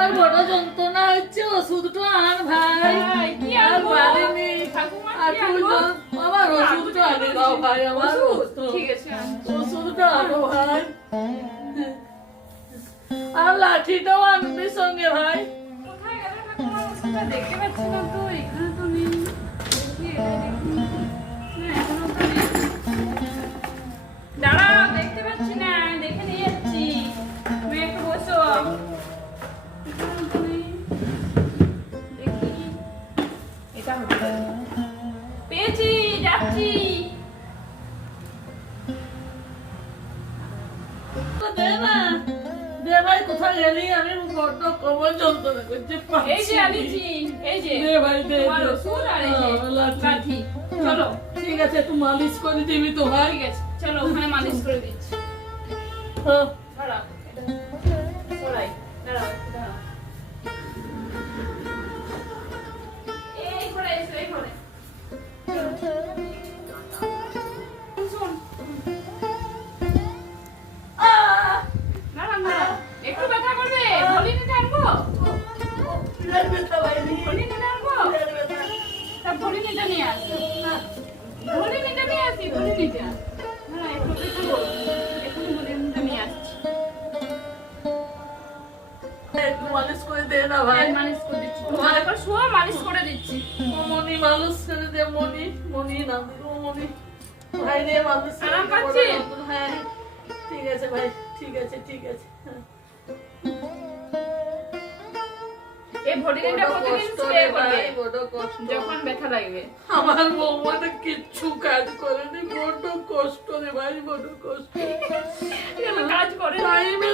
আমার বড় যন্ত্রণা হচ্ছে ওষুধটা আন ভাই। ভাই, কি আর আমার ওষুধটা দাও ভাই আমার। ওষুধটা আনো ভাই। আর লাঠিটাও আনবি সঙ্গে ভাই। দেখতে পাচ্ছি না তো, এখানে তো নেই। দাঁড়াও, দেখতে পাচ্ছি না, দেখে নিয়ে যাচ্ছি। তুমি একটু বসো। এটা হতে পেয়েছি, যাচ্ছি। কোথায় গেলি আমি বড্ড কোমর যন্ত্রণা করছে এই যে আনিছি, এই যে। দে ভাই দে ওষুধ আর এই যে হ্যাঁ। চলো ঠিক আছে একটু মালিশ করে দিবি তো ভাই ঠিক আছে চলো ওখানে মালিশ করে দিচ্ছি হ্যাঁ। দাঁড়াও সরাই মালিশ করে দে না ভাই। ভাই মালিশ করে দিচ্ছি। তোমার একবার শোয়া মালিশ করে দিচ্ছি। মনি মালিশ করে দে মনি। মনি না মনি। ভাই রে মালিশ আরাম হ্যাঁ ঠিক আছে ভাই ঠিক আছে ঠিক আছে। হ্যাঁ। এই ভলিনিটা বড় প্রতিদিন স্প্রে করবে ভাই, বড় কষ্ট। যখন ব্যথা লাগবে আমার বৌমাটা কিচ্ছু কাজ করেনি বড্ড কষ্ট রে ভাই বড্ কষ্ট কাজ করে না? টাইমে